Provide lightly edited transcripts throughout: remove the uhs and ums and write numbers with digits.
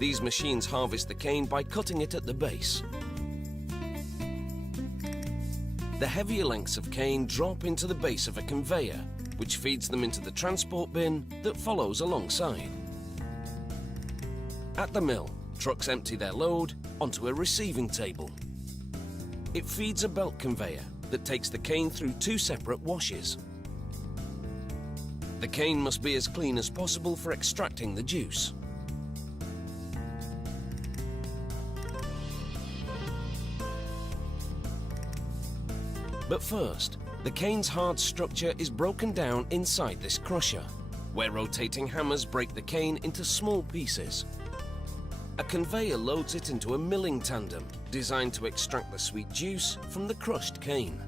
These machines harvest the cane by cutting it at the base. The heavier lengths of cane drop into the base of a conveyor, which feeds them into the transport bin that follows alongside. At the mill, trucks empty their load onto a receiving table. It feeds a belt conveyor that takes the cane through two separate washes. The cane must be as clean as possible for extracting the juice. But first, the cane's hard structure is broken down inside this crusher, where rotating hammers break the cane into small pieces. A conveyor loads it into a milling tandem designed to extract the sweet juice from the crushed cane.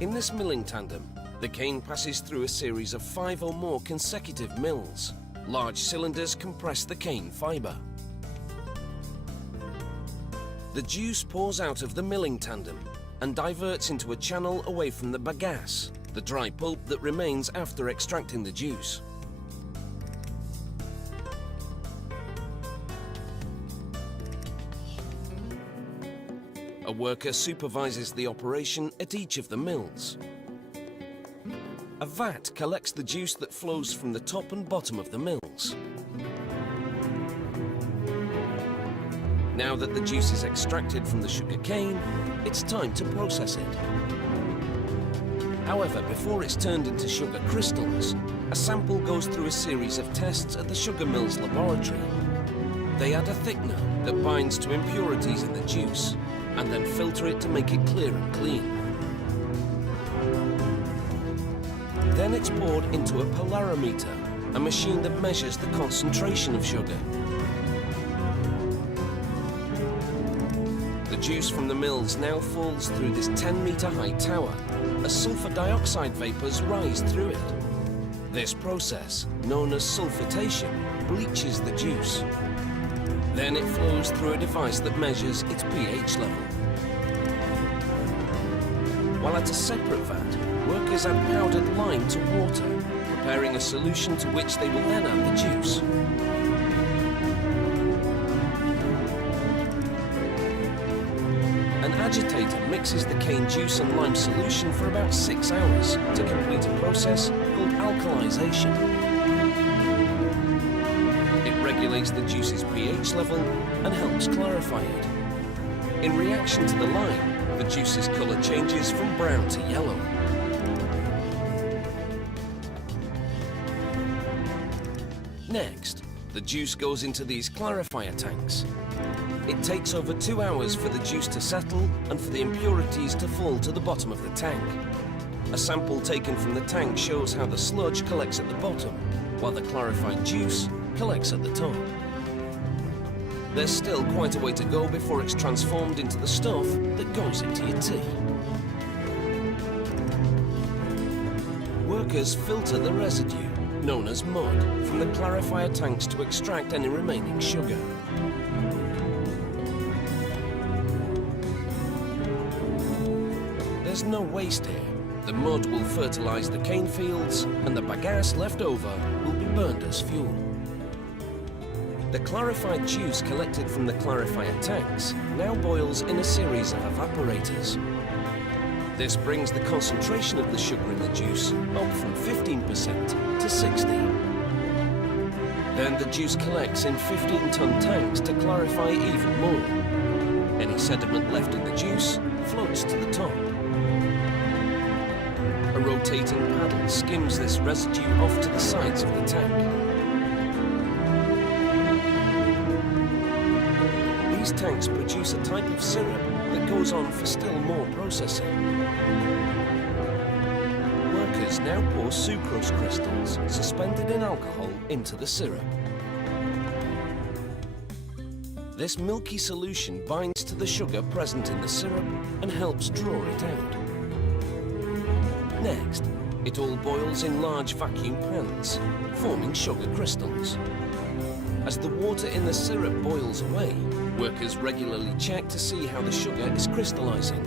In this milling tandem, the cane passes through a series of 5 or more consecutive mills. Large cylinders compress the cane fibre. The juice pours out of the milling tandem and diverts into a channel away from the bagasse, the dry pulp that remains after extracting the juice. A worker supervises the operation at each of the mills. A vat collects the juice that flows from the top and bottom of the mills. Now that the juice is extracted from the sugar cane, it's time to process it. However, before it's turned into sugar crystals, a sample goes through a series of tests at the sugar mill's laboratory. They add a thickener that binds to impurities in the juice, and then filter it to make it clear and clean. Then it's poured into a polarimeter, a machine that measures the concentration of sugar. The juice from the mills now falls through this 10-meter high tower as sulfur dioxide vapors rise through it. This process, known as sulfitation, bleaches the juice. Then it flows through a device that measures its pH level. While at a separate vat, workers add powdered lime to water, preparing a solution to which they will then add the juice. An agitator mixes the cane juice and lime solution for about 6 hours to complete a process called alkalization. It regulates the juice's pH level and helps clarify it. In reaction to the lime, the juice's colour changes from brown to yellow. Next, the juice goes into these clarifier tanks. It takes over 2 hours for the juice to settle and for the impurities to fall to the bottom of the tank. A sample taken from the tank shows how the sludge collects at the bottom, while the clarified juice collects at the top. There's still quite a way to go before it's transformed into the stuff that goes into your tea. Workers filter the residue, known as mud, from the clarifier tanks to extract any remaining sugar. There's no waste here. The mud will fertilize the cane fields, and the bagasse left over will be burned as fuel. The clarified juice collected from the clarifier tanks now boils in a series of evaporators. This brings the concentration of the sugar in the juice up from 15% to 60%. Then the juice collects in 15-ton tanks to clarify even more. Any sediment left in the juice floats to the top. A rotating paddle skims this residue off to the sides of the tank. These tanks produce a type of syrup that goes on for still more processing. Workers now pour sucrose crystals suspended in alcohol into the syrup. This milky solution binds to the sugar present in the syrup and helps draw it out. Next, it all boils in large vacuum pans, forming sugar crystals. As the water in the syrup boils away, workers regularly check to see how the sugar is crystallizing.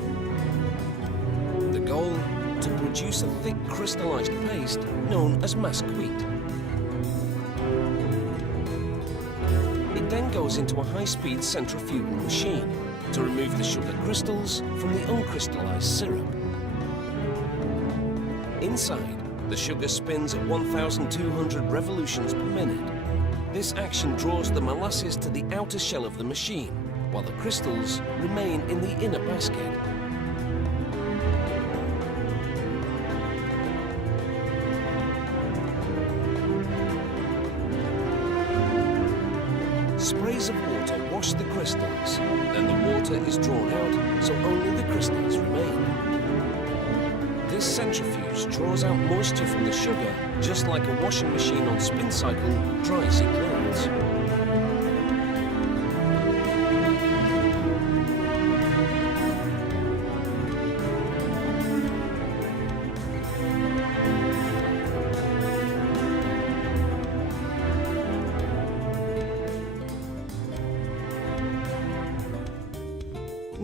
The goal? To produce a thick crystallized paste known as masque wheat. It then goes into a high-speed centrifugal machine to remove the sugar crystals from the uncrystallized syrup. Inside, the sugar spins at 1,200 revolutions per minute. This action draws the molasses to the outer shell of the machine, while the crystals remain in the inner basket. Sprays of water wash the crystals, then the water is drawn out so only the crystals remain. This centrifuge draws out moisture from the sugar, just like a washing machine on spin cycle dries your clothes.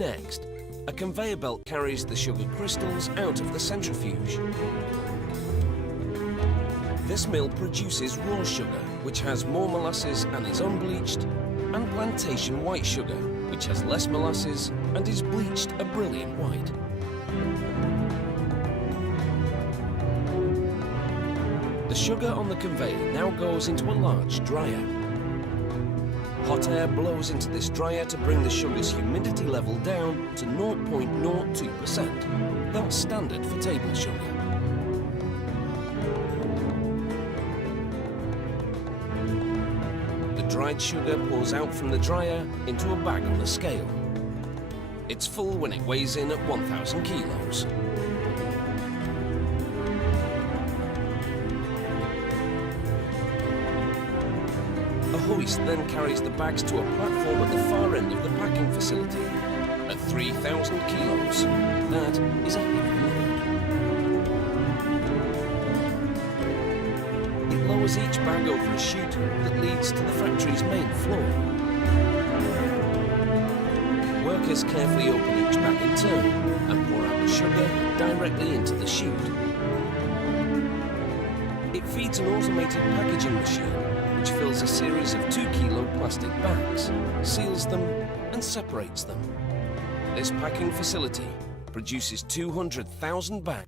Next, a conveyor belt carries the sugar crystals out of the centrifuge. This mill produces raw sugar, which has more molasses and is unbleached, and plantation white sugar, which has less molasses and is bleached a brilliant white. The sugar on the conveyor now goes into a large dryer. Hot air blows into this dryer to bring the sugar's humidity level down to 0.02%. That's standard for table sugar. The dried sugar pours out from the dryer into a bag on the scale. It's full when it weighs in at 1,000 kilos. A hoist then carries the bags to a platform at the far end of the packing facility. At 3,000 kilos, that is a heavy load. It lowers each bag over a chute that leads to the factory's main floor. Workers carefully open each bag in turn and pour out the sugar directly into the chute. It feeds an automated packaging machine which fills a series of 2-kilo plastic bags, seals them and separates them. This packing facility produces 200,000 bags.